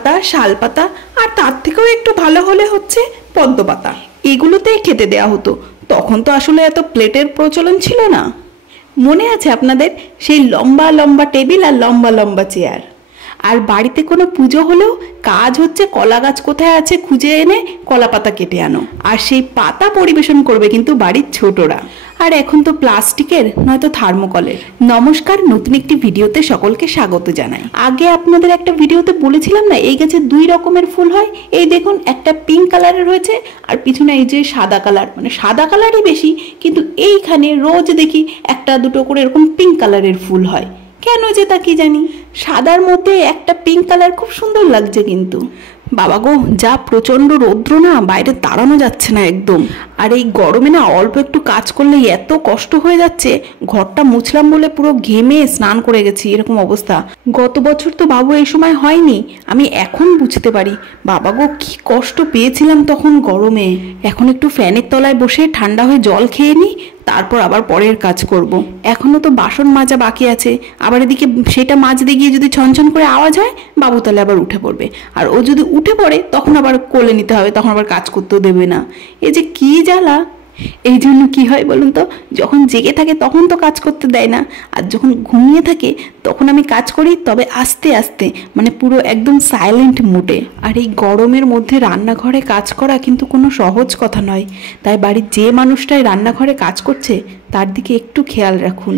পাতা, শাল পাতা, আর তার থেকেও একটু ভালো হলে হচ্ছে পদ্ম পাতা, এগুলোতেই খেতে দেওয়া হতো। তখন তো আসলে এত প্লেটের প্রচলন ছিল না। মনে আছে আপনাদের সেই লম্বা লম্বা টেবিল আর লম্বা লম্বা চেয়ার? আর বাড়িতে কোনো পুজো হলেও কাজ হচ্ছে কলা গাছ কোথায় আছে খুঁজে এনে কলা পাতা কেটে আনো, আর সেই পাতা পরিবেশন করবে কিন্তু বাড়ির ছোটরা। আর এখন তো প্লাস্টিকের নয়তো থার্মোকলের। নমস্কার, নতুন একটি ভিডিওতে সকলকে স্বাগত জানাই। আগে আপনাদের একটা ভিডিওতে বলেছিলাম না, এই গাছে দুই রকমের ফুল হয়। এই দেখুন, একটা পিঙ্ক কালারের হয়েছে আর পিছনে এই যে সাদা কালার, মানে সাদা কালারই বেশি, কিন্তু এইখানে রোজ দেখি একটা দুটো করে এরকম পিঙ্ক কালারের ফুল হয়। কেন যে তা কি জানি, সাদার মধ্যে একটা পিঙ্ক কালার খুব সুন্দর লাগছে। কিন্তু বাবা গো, যা প্রচন্ড রৌদ্র না, বাইরে দাঁড়ানো যাচ্ছে না একদম। আর এই গরমে না অল্প একটু কাজ করলে এত কষ্ট হয়ে যাচ্ছে। ঘরটা মুছলাম বলে পুরো ঘেমে স্নান করে গেছি, এরকম অবস্থা। গত বছর তো বাবু এই সময় হয়নি, আমি এখন বুঝতে পারি বাবা গো কি কষ্ট পেয়েছিলাম তখন গরমে। এখন একটু ফ্যানের তলায় বসে ঠান্ডা হয়ে জল খেয়ে নিই, তারপর আবার পরের কাজ করব। এখনো তো বাসন মাজা বাকি আছে, আবার এদিকে সেটা মাজতে গিয়ে যদি ছনছন করে আওয়াজ হয়, বাবু তাহলে আবার উঠে পড়বে। আর ও যদি উঠে পড়ে তখন আবার কোলে নিতে হবে, তখন আবার কাজ করতেও দেবে না। এই যে কি জ্বালা। এই জন্য কি হয় বলুন তো, যখন জেগে থাকে তখন তো কাজ করতে দেয় না, আর যখন ঘুমিয়ে থাকে তখন আমি কাজ করি, তবে আস্তে আস্তে, মানে পুরো একদম সাইলেন্ট মুডে। আর এই গরমের মধ্যে রান্নাঘরে কাজ করা কিন্তু কোনো সহজ কথা নয়। তাই বাড়ির যে মানুষটাই রান্নাঘরে কাজ করছে তার দিকে একটু খেয়াল রাখুন।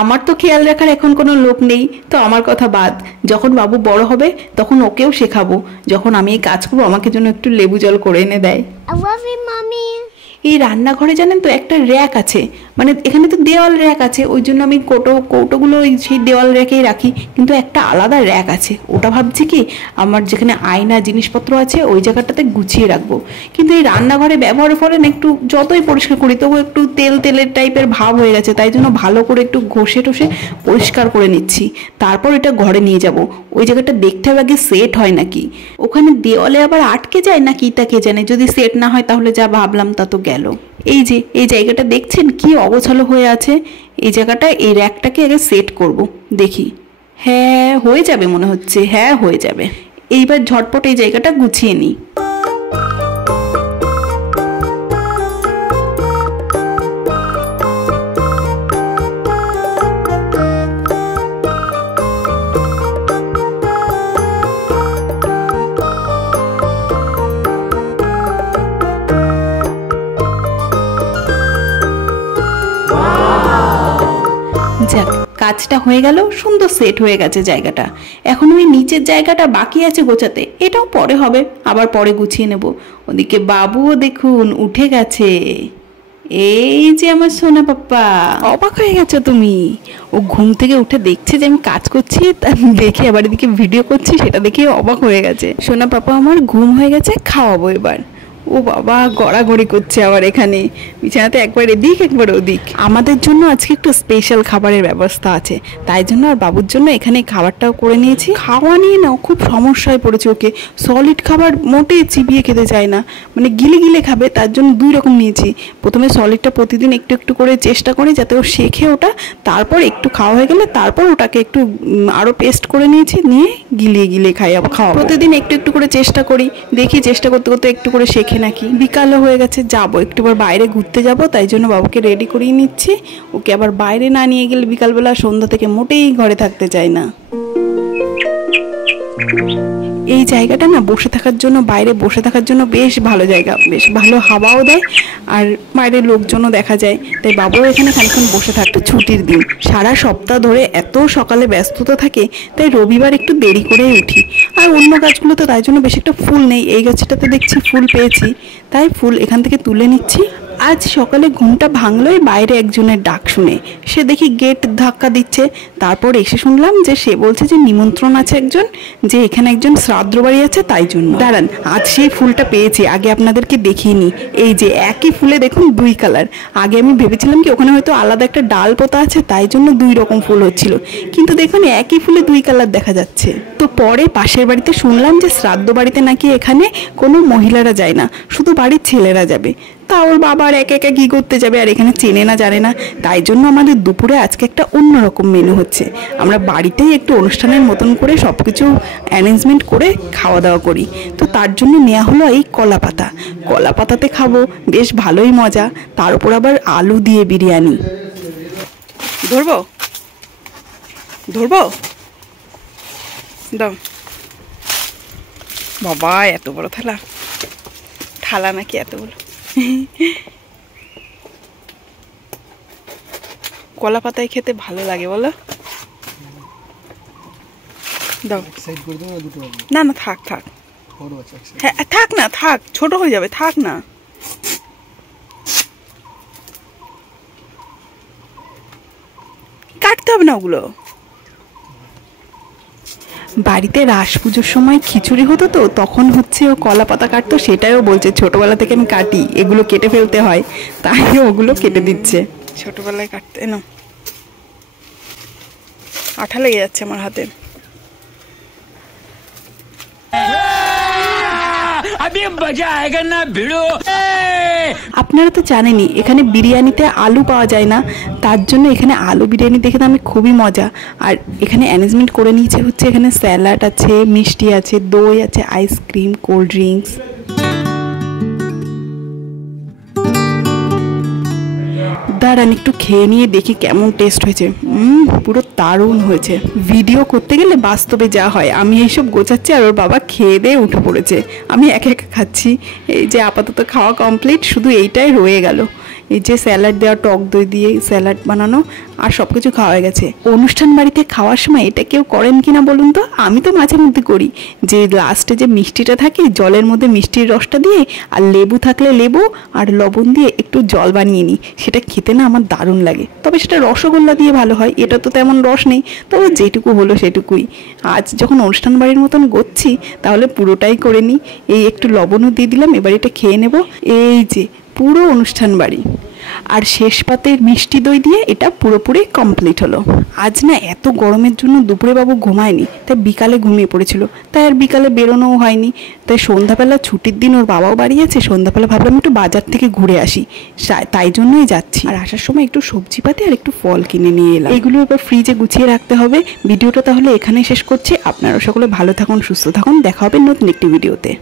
আমার তো খেয়াল রাখার এখন কোনো লোক নেই, তো আমার কথা বাদ। যখন বাবু বড় হবে তখন ওকেও শেখাবো, যখন আমি এই কাজ করবো আমাকে জন্য একটু লেবু জল করে এনে দেয়। এই রান্নাঘরে জানেন তো একটা র্যাক আছে, মানে এখানে তো দেওয়াল র্যাক আছে, ওই জন্য আমি কৌটোগুলো সেই দেওয়াল র্যাকেই রাখি, কিন্তু একটা আলাদা র্যাক আছে। ওটা ভাবছি কি আমার যেখানে আয়না জিনিসপত্র আছে ওই জায়গাটাতে গুছিয়ে রাখবো। কিন্তু এই রান্নাঘরে ব্যবহারের ফলে না একটু যতই পরিষ্কার করি তবু একটু তেলের টাইপের ভাব হয়ে গেছে, তাই জন্য ভালো করে একটু ঘষে টষে পরিষ্কার করে নিচ্ছি। তারপর এটা ঘরে নিয়ে যাব, ওই জায়গাটা দেখতে হবে আগে সেট হয় নাকি। ওখানে দেওয়ালে আবার আটকে যায় নাকি তা কে জানে, যদি সেট না হয় তাহলে যা ভাবলাম তা তো গেল। এই যে এই জায়গাটা দেখছেন কি অগোছালো হয়ে আছে, এই জায়গাটা এই র্যাকটাকে আগে সেট করব। দেখি, হ্যাঁ হয়ে যাবে মনে হচ্ছে, হ্যাঁ হয়ে যাবে। এইবার ঝটপট এই জায়গাটা গুছিয়ে নিই। যাক, কাজটা হয়ে গেল, সুন্দর সেট হয়ে গেছে জায়গাটা। এখন ওই নিচের জায়গাটা বাকি আছে গোছাতে, এটাও পরে হবে, আবার পরে গুছিয়ে নেব। ওদিকে বাবুও দেখুন উঠে গেছে। এই যে আমার সোনা পাপ্পা, অবাক হয়ে গেছো তুমি? ও ঘুম থেকে উঠে দেখছে যে আমি কাজ করছি, দেখে আবার এদিকে ভিডিও করছি, সেটা দেখে অবাক হয়ে গেছে। সোনা পাপা আমার ঘুম হয়ে গেছে, খাওয়াবো এবার। ও বাবা, গড়াগড়ি করছে আবার এখানে বিছানাতে, একবার এদিক একবার ওদিক। আমাদের জন্য আজকে একটু স্পেশাল খাবারের ব্যবস্থা আছে, তাই জন্য আর বাবুর জন্য এখানে খাবারটাও করে নিয়েছি। খাওয়া নিয়ে না খুব সমস্যায় পড়েছে ওকে, সলিড খাবার মোটেই চিবিয়ে খেতে চায় না, মানে গিলে গিলে খাবে, তার জন্য দুই রকম নিয়েছি। প্রথমে সলিডটা প্রতিদিন একটু একটু করে চেষ্টা করি যাতে ও শেখে ওটা, তারপর একটু খাওয়া হয়ে গেলে তারপর ওটাকে একটু আরও পেস্ট করে নিয়েছি, নিয়ে গিলিয়ে গিলিয়ে খাই। আবার খাওয়া প্রতিদিন একটু একটু করে চেষ্টা করি, দেখি চেষ্টা করতে করতে একটু করে শেখে নাকি। বিকালও হয়ে গেছে, যাবো একটু বাইরে ঘুরতে যাব, তাই জন্য বাবুকে রেডি করিয়ে নিচ্ছি। ওকে আবার বাইরে না নিয়ে গেলে বিকালবেলা সন্ধ্যা থেকে মোটেই ঘরে থাকতে চায় না। এই জায়গাটা না বসে থাকার জন্য, বাইরে বসে থাকার জন্য বেশ ভালো জায়গা, বেশ ভালো হাওয়াও দেয় আর বাইরের লোকজনও দেখা যায়, তাই বাবুও এখানে খানিকক্ষণ বসে থাকতো। ছুটির দিন, সারা সপ্তাহ ধরে এত সকালে ব্যস্ততা থাকে, তাই রবিবার একটু দেরি করেই উঠি। আর অন্য গাছগুলোতে তাই জন্য বেশি একটা ফুল নেই, এই গাছটাতে দেখছি ফুল পেয়েছি, তাই ফুল এখান থেকে তুলে নিচ্ছি। আজ সকালে ঘুমটা ভাঙলোই বাইরে একজনের ডাক শুনে, সে দেখি গেট ধাক্কা দিচ্ছে। তারপর এসে শুনলাম যে সে বলছে যে নিমন্ত্রণ আছে একজন, যে এখানে একজন শ্রাদ্ধ বাড়ি আছে, তাই জন্য। দাঁড়ান, আজ সেই ফুলটা পেয়েছি, আগে আপনাদেরকে দেখিয়ে নিই। এই যে একই ফুলে দেখুন দুই কালার। আগে আমি ভেবেছিলাম কি ওখানে হয়তো আলাদা একটা ডাল পোতা আছে, তাই জন্য দুই রকম ফুল হচ্ছিল, কিন্তু দেখুন একই ফুলে দুই কালার দেখা যাচ্ছে। তো পরে পাশের বাড়িতে শুনলাম যে শ্রাদ্ধ বাড়িতে নাকি এখানে কোনো মহিলারা যায় না, শুধু বাড়ির ছেলেরা যাবে। তা ওর বাবা আর একা একা কী করতে যাবে, আর এখানে চেনে না জানে না। তাই জন্য আমাদের দুপুরে আজকে একটা অন্যরকম মেনু হচ্ছে। আমরা বাড়িতেই একটু অনুষ্ঠানের মতন করে সব কিছু অ্যারেঞ্জমেন্ট করে খাওয়া দাওয়া করি। তো তার জন্য নেওয়া হলো এই কলা পাতা। কলা পাতাতে খাবো, বেশ ভালোই মজা। তার উপর আবার আলু দিয়ে বিরিয়ানি। ধরবো ধরবো দাও বাবা, এত বড় থালা, থালা নাকি এত বড়। কলা পাতায় খেতে ভালো লাগে বলো? দাও। না না থাক থাক, হ্যাঁ থাক না, থাক, ছোট হয়ে যাবে, থাক না। কাটতে হবে না ওগুলো। বাড়িতে রাস পুজোর সময় খিচুড়ি হতো, তো তখন হচ্ছে ও কলা পাতা কাটতো। সেটাইও বলছে ছোটবেলা থেকে আমি কাটি, এগুলো কেটে ফেলতে হয়, তাই ওগুলো কেটে দিচ্ছে। ছোটবেলায় কাটতে না, আঠা লেগে যাচ্ছে আমার হাতে। আপনারা তো জানেনই এখানে বিরিয়ানিতে আলু পাওয়া যায় না, তার জন্য এখানে আলু বিরিয়ানি দেখে তো আমি খুবই মজা। আর এখানে অ্যারেঞ্জমেন্ট করে নিয়েছে হচ্ছে, এখানে স্যালাড আছে, মিষ্টি আছে, দই আছে, আইসক্রিম, কোল্ড ড্রিঙ্কস। দাঁড়ান একটু খেয়ে নিয়ে দেখি কেমন টেস্ট হয়েছে। পুরো দারুণ হয়েছে। ভিডিও করতে গেলে বাস্তবে যা হয়, আমি এইসব গোছাচ্ছি আর ওর বাবা খেয়ে দিয়ে উঠে পড়েছে। আমি একা একা খাচ্ছি। এই যে আপাতত খাওয়া কমপ্লিট, শুধু এইটাই রয়ে গেল। এই যে স্যালাড দেওয়া, টক দই দিয়ে স্যালাড বানানো, আর সব কিছু খাওয়া গেছে। অনুষ্ঠান বাড়িতে খাওয়ার সময় এটা কেউ করেন কিনা বলুন তো? আমি তো মাঝে মধ্যে করি, যে লাস্টে যে মিষ্টিটা থাকে জলের মধ্যে মিষ্টির রসটা দিয়ে, আর লেবু থাকলে লেবু আর লবণ দিয়ে একটু জল বানিয়ে নিই। সেটা খেতে না আমার দারুণ লাগে। তবে সেটা রসগোল্লা দিয়ে ভালো হয়, এটা তো তেমন রস নেই, তবে যেটুকু হলো সেটুকুই। আজ যখন অনুষ্ঠান বাড়ির মতন করছি, তাহলে পুরোটাই করে নিই। এই একটু লবণও দিয়ে দিলাম, এবার এটা খেয়ে নেব। এই যে পুরো অনুষ্ঠান বাড়ি, আর শেষ পাতের মিষ্টি দই দিয়ে এটা পুরোপুরি কমপ্লিট হলো। আজ না এত গরমের জন্য দুপুরে বাবু ঘুমায়নি, তাই বিকালে ঘুমিয়ে পড়েছিল, তাই আর বিকালে বেরোনোও হয়নি। তাই সন্ধ্যাবেলা ছুটির দিন, ওর বাবাও বাড়ি আছে, সন্ধ্যাবেলা ভাবলাম একটু বাজার থেকে ঘুরে আসি, তাই জন্যই যাচ্ছি। আর আসার সময় একটু সবজিপাতি আর একটু ফল কিনে নিয়ে এলাম। এগুলো এবার ফ্রিজে গুছিয়ে রাখতে হবে। ভিডিওটা তাহলে এখানেই শেষ করছি। আপনারা সকলে ভালো থাকুন, সুস্থ থাকুন, দেখা হবে নতুন একটি ভিডিওতে।